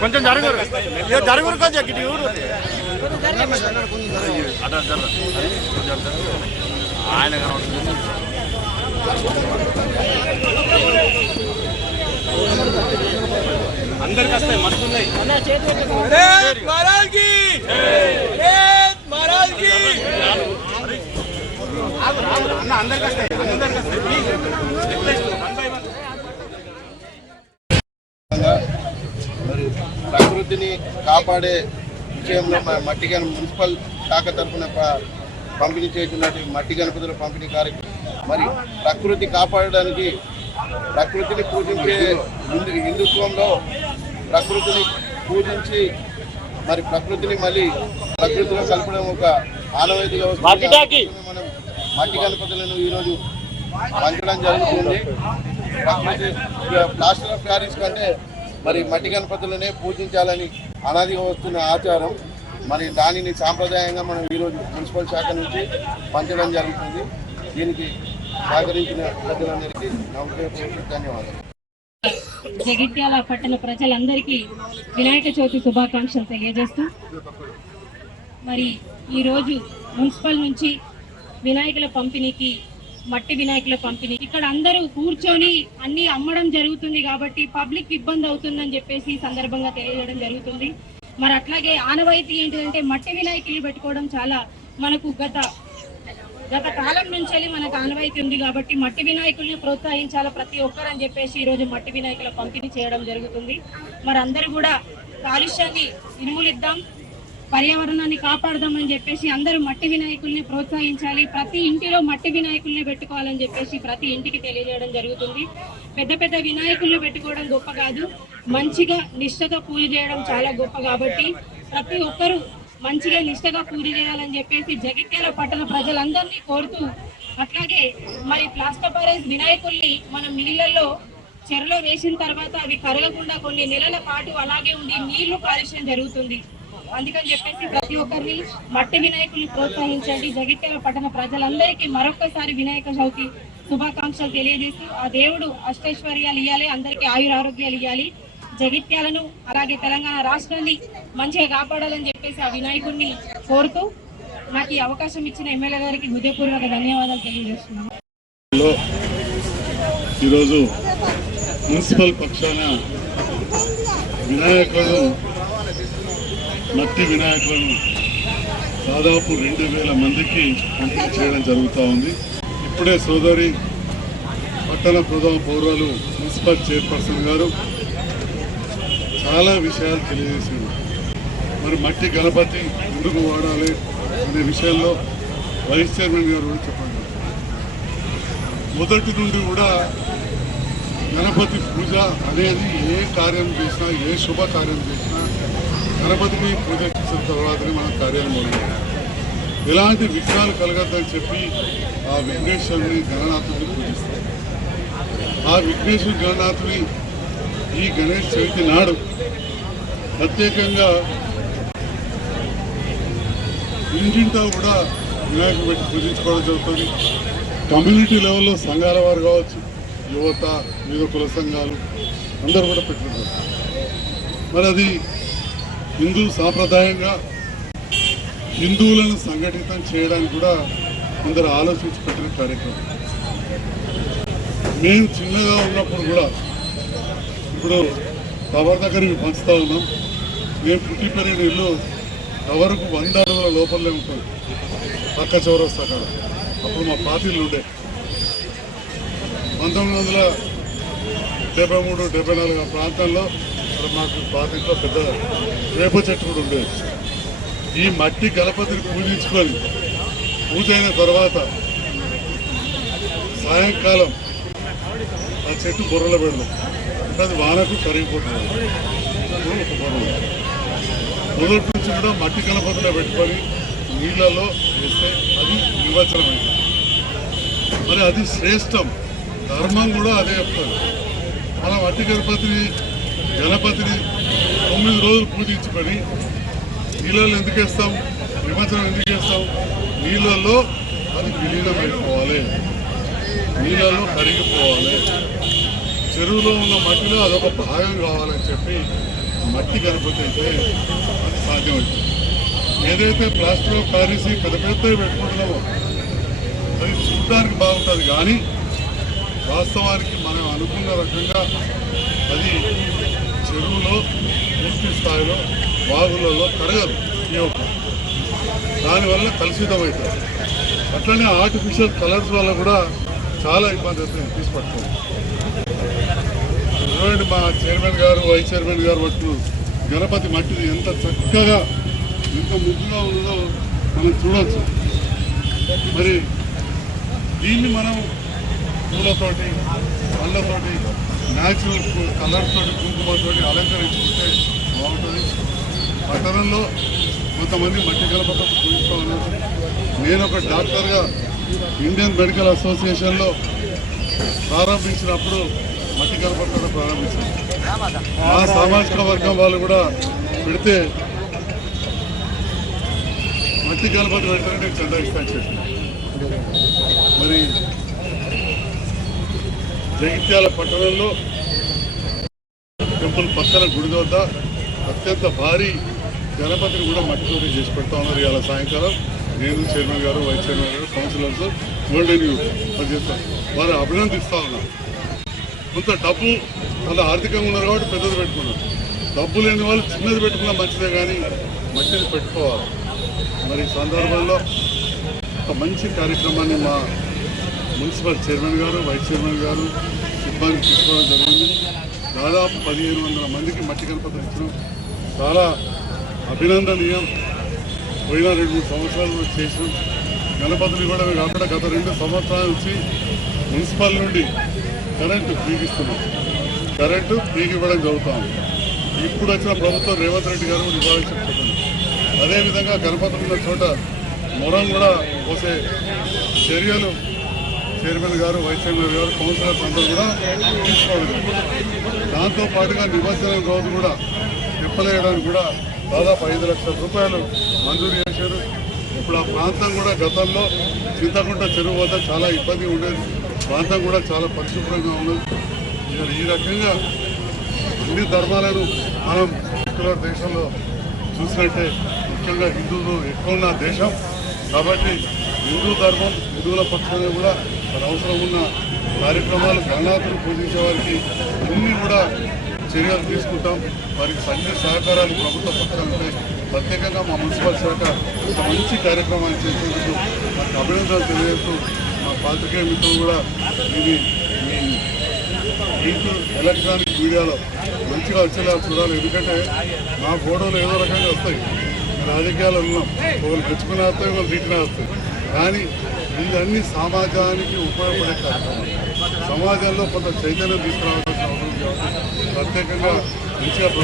కొంచెం జరుగురు జరుగురు కొంచెం గిటి ఊరు ఆయన అందరికి వస్తాయి మస్తు ఉన్నాయి అన్న అందరికి వస్తాయి ప్రకృతిని కాపాడే విషయంలో మట్టి మున్సిపల్ శాఖ తరఫున పంపిణీ చేస్తున్నట్టు మట్టి గణపతుల పంపిణీ కార్యక్రమం మరి ప్రకృతి కాపాడడానికి ప్రకృతిని పూజించే హిందుత్వంలో ప్రకృతిని పూజించి మరి ప్రకృతిని మళ్ళీ ప్రకృతిలో కలపడం ఒక ఆనవాయితీగా వస్తుంది. మనం మట్టి గణపతులను ఈరోజు పంచడం జరుగుతుంది. ప్రకృతి ప్లాస్టర్ ఆఫ్ ప్యారిస్ కంటే మరి మట్టి గణపతులనే పూజించాలని అనాదిగా వస్తున్న ఆచారం. మరి దానిని సాంప్రదాయంగా మనం ఈరోజు మున్సిపల్ శాఖ నుంచి పంచడం జరుగుతుంది. దీనికి సహకరించిన ప్రజలందరికీ నా హృదయపూర్వక ధన్యవాదాలు. జగిత్యాల పట్టణ ప్రజలందరికీ వినాయక చవితి శుభాకాంక్షలు తెలియజేస్తూ మరి ఈరోజు మున్సిపల్ నుంచి వినాయకుల పంపిణీకి మట్టి వినాయకుల పంపిణీ ఇక్కడ అందరూ కూర్చొని అన్ని అమ్మడం జరుగుతుంది కాబట్టి పబ్లిక్ ఇబ్బంది అవుతుందని చెప్పేసి ఈ సందర్భంగా తెలియజేయడం జరుగుతుంది. మరి అట్లాగే ఆనవాయితీ ఏంటంటే మట్టి వినాయకులు పెట్టుకోవడం చాలా మనకు గత కాలం నుంచి మనకు ఆనవాయితీ ఉంది కాబట్టి మట్టి వినాయకుల్ని ప్రోత్సహించాలి ప్రతి ఒక్కరు అని చెప్పేసి ఈరోజు మట్టి వినాయకుల పంపిణీ చేయడం జరుగుతుంది. మరి అందరూ కూడా కాలుష్యాన్ని నిర్మూలిద్దాం, పర్యావరణాన్ని కాపాడదామని చెప్పేసి అందరూ మట్టి వినాయకుల్ని ప్రోత్సహించాలి. ప్రతి ఇంటిలో మట్టి వినాయకుల్ని పెట్టుకోవాలని చెప్పేసి ప్రతి ఇంటికి తెలియజేయడం జరుగుతుంది. పెద్ద పెద్ద వినాయకుల్ని పెట్టుకోవడం గొప్ప కాదు, మంచిగా నిష్ఠగా పూజ చేయడం చాలా గొప్ప. కాబట్టి ప్రతి ఒక్కరూ మంచిగా నిష్ఠగా పూజ చేయాలని చెప్పేసి జగిత్యాల పట్టణ ప్రజలందరినీ కోరుతూ అట్లాగే మరి ప్లాస్టర్ ప్యారిస్ వినాయకుల్ని మనం నీళ్ళల్లో చెరలో వేసిన తర్వాత అవి కరగకుండా కొన్ని నెలల పాటు అలాగే ఉండి నీళ్లు కాలుష్యం జరుగుతుంది. అందుకని చెప్పేసి ప్రతి ఒక్కరిని మట్టి వినాయకుల్ని ప్రోత్సహించండి. జగిత్యాల పట్టణ ప్రజలందరికీ మరొకసారి వినాయక చవితి శుభాకాంక్షలు తెలియజేస్తూ ఆ దేవుడు అష్టైశ్వర్యాలు ఇవ్వాలి, అందరికీ ఆయురారోగ్యాలు ఇవ్వాలి, జగిత్యాలను అలాగే తెలంగాణ రాష్ట్రాన్ని మంచిగా కాపాడాలని చెప్పేసి ఆ వినాయకుడిని కోరుతూ నాకు ఈ అవకాశం ఇచ్చిన ఎమ్మెల్యే గారికి హృదయపూర్వక ధన్యవాదాలు తెలియజేస్తున్నాను. ఈరోజు మున్సిపల్ పక్షాన వినాయకులను మట్టి వినాయకులను దాదాపు 2000 మందికి పంపిణీ చేయడం జరుగుతూ ఉంది. ఇప్పుడే సోదరి పట్టణ ప్రథమ పౌరులు మున్సిపల్ చైర్పర్సన్ గారు చాలా విషయాలు తెలియజేశారు. మరి మట్టి గణపతి ఎందుకు వాడాలి అనే విషయంలో వైస్ చైర్మన్ గారు కూడా చెప్పండి. మొదటి నుండి కూడా గణపతి పూజ అనేది ఏ కార్యం చేసినా, ఏ శుభకార్యం చేసినా గణపతిని పూజ చేసిన తర్వాతనే మనం కార్యాలు మొదలు. ఎలాంటి విఘ్నాలు కలగద్దని చెప్పి ఆ విఘ్నేశ్వరుని గణనాథుని పూజిస్తారు. ఆ విఘ్నేశ్వర గణనాథుని ఈ గణేష్ చవితి నాడు ప్రత్యేకంగా ఇంటింటా కూడా వినాయకుడు పెట్టి పూజించుకోవడం జరుగుతుంది. కమ్యూనిటీ లెవెల్లో సంఘాల వారు కావచ్చు, యువత, వివిధ కుల సంఘాలు అందరూ కూడా పెట్టుకుంటారు. మరి అది హిందూ సాంప్రదాయంగా హిందువులను సంఘటితం చేయడానికి కూడా అందరూ ఆలోచించి పెట్టిన కార్యక్రమం. మేము చిన్నగా ఉన్నప్పుడు కూడా ఇప్పుడు టవర్ దగ్గర పంచుతూ ఉన్నాం. మేము పుట్టి పెరిగిన ఇల్లు టవర్కు 100 అడుగుల లోపలనే ఉంటుంది, పక్క చౌరస్తా కాడ. అప్పుడు మా పార్టీలు ఉండే 1973-74 ప్రాంతంలో మాకు పార్టీలో పెద్ద వేప చెట్టు కూడా ఉండేది. ఈ మట్టి గణపతిని పూజించుకొని పూజ అయిన తర్వాత సాయంకాలం ఆ చెట్టు బుర్రలో పెడదాం. అది వానకు కరిగిపోతుంది. ఒక బుర్ర మొదటి నుంచి కూడా మట్టి గణపతిలో పెట్టుకొని నీళ్ళలో వేస్తే అది నిమజ్జనం అవుతుంది. మరి అది శ్రేష్టం, ధర్మం కూడా అదే చెప్తారు. మనం అట్టి గణపతిని 9 రోజులు పూజించుకొని నీళ్ళలో ఎందుకు వేస్తాం, నిమజ్జనం ఎందుకు వేస్తాం? నీళ్ళల్లో అది విలీనం అయిపోవాలి, నీళ్ళలో కరిగిపోవాలి, చెరువులో ఉన్న మట్టిలో అదొక భాగం కావాలని చెప్పి మట్టి గణపతి అయితే అది సాధ్యమవుతుంది. ఏదైతే ప్లాస్టర్ ఆఫ్ ప్యారిస్ పెద్ద పెద్దవి పెట్టుకుంటున్నామో అది చూడడానికి బాగుంటుంది, కానీ వాస్తవానికి మనం అనుకున్న రకంగా అది చెరువులో పూర్తి స్థాయిలో వాగులలో కరగదు. దానివల్ల కలుషితం అవుతుంది. అట్లనే ఆర్టిఫిషియల్ కలర్స్ వల్ల కూడా చాలా ఇబ్బంది అవుతుంది తీసుపట్టుకోండి. చూడండి, మా చైర్మన్ గారు వైస్ చైర్మన్ గారు పట్టు గణపతి మట్టిది ఎంత చక్కగా ఎంత ముద్దుగా ఉన్నదో మనం చూడవచ్చు. మరి దీన్ని మనం పూలతోటి పళ్ళతోటి న్యాచురల్ కలర్స్ తోటి కుంకుమతోటి అలంకరించుకుంటే బాగుంటుంది. పట్టణంలో కొంతమంది మట్టి గణపతి పూజిస్తూ ఉన్నారు. నేను ఒక డాక్టర్గా ఇండియన్ మెడికల్ అసోసియేషన్లో ప్రారంభించినప్పుడు మట్టి గణపతి కూడా ప్రారంభించాను. ఆ సామాజిక వర్గం వాళ్ళు కూడా పెడితే మట్టి గణపతి పెడితేనే నేను చందా ఇస్తాను చెప్పి మరి జగిత్యాల పట్టణంలో టెంపుల్ పక్కన గుడి వద్ద అత్యంత భారీ గణపతిని కూడా మట్టితోటి చేసి పెడతా ఉన్నారు. ఇవాళ సాయంకాలం నేను చైర్మన్ గారు వైస్ చైర్మన్ గారు కౌన్సిలర్స్ గోల్డెన్ యూత్ అది చేస్తాను. వారు అభినందిస్తూ ఉన్నారు. కొంత డబ్బు చాలా ఆర్థికంగా ఉన్నారు కాబట్టి పెద్దది పెట్టుకున్నారు. డబ్బు లేని వాళ్ళు చిన్నది పెట్టుకున్నా మంచిదే, కానీ మట్టిని పెట్టుకోవాలి. మరి ఈ సందర్భంలో ఒక మంచి కార్యక్రమాన్ని మా మున్సిపల్ చైర్మన్ గారు వైస్ చైర్మన్ గారు సిబ్బంది తీసుకోవడం జరిగింది. దాదాపు 1500 మందికి మట్టి గణపతులు ఇచ్చడం చాలా అభినందనీయం. పోయిన 2-3 సంవత్సరాలు చేసినాం. గణపతులు ఇవ్వడమే కాకుండా గత 2 సంవత్సరాల నుంచి మున్సిపల్ నుండి కరెంటు ఫ్రీకి ఇస్తున్నాం. కరెంటు ఫ్రీకి ఇవ్వడం జరుగుతాం. ఇప్పుడు వచ్చిన ప్రభుత్వం రేవంత్ రెడ్డి గారు ఇవ్వాలని చెప్తున్నారు. అదేవిధంగా గణపతులు ఉన్న చోట మొరం కూడా పోసే చర్యలు చైర్మన్ గారు వైస్ చైర్మన్ గారు కౌన్సిలర్స్ అందరూ కూడా తీసుకోవడం. దాంతో పాటుగా నిమజ్జనం రోజు కూడా తిప్పలేయడానికి కూడా దాదాపు 5 లక్షల రూపాయలు మంజూరు చేశారు. ఇప్పుడు ఆ ప్రాంతం కూడా గతంలో చింతకుంట చెరువు వద్ద చాలా ఇబ్బంది ఉండేది. ప్రాంతం కూడా చాలా పరిశుభ్రంగా ఉన్నది. ఈ రకంగా అన్ని ధర్మాలను మనం సెక్యులర్ దేశంలో చూసినట్టే ముఖ్యంగా హిందువులు ఎక్కువ ఉన్న దేశం కాబట్టి హిందూ ధర్మం హిందువుల పక్షంగా కూడా మరి అవసరం ఉన్న కార్యక్రమాలు గణనాథులు పూజించే వారికి అన్నీ కూడా చర్యలు తీసుకుంటాం. వారికి అన్ని సహకారాలు ప్రభుత్వ పక్షాలు ఉంటాయి. ప్రత్యేకంగా మా మున్సిపల్ శాఖ ఒక మంచి కార్యక్రమాన్ని చేసేందుకు నాకు అభినందనలు తెలియజేస్తూ మా పాత్రికేయ మిత్రులు కూడా ఇది మీకు ఎలక్ట్రానిక్ మీడియాలో మంచిగా వచ్చేలా చూడాలి. ఎందుకంటే మా ఫోటోలు ఏదో రకంగా వస్తాయి. రాజకీయాలు ఉన్నాం, ఒకరు మెచ్చుకునే వస్తాయి, ఒకరు తిట్టినా వస్తాయి. కానీ ఇవన్నీ సమాజానికి ఉపయోగపడే కార్యక్రమాలు. సమాజంలో కొంత చైతన్యం తీసుకురావాల్సిన అవసరం కాబట్టి ప్రత్యేకంగా మంచిగా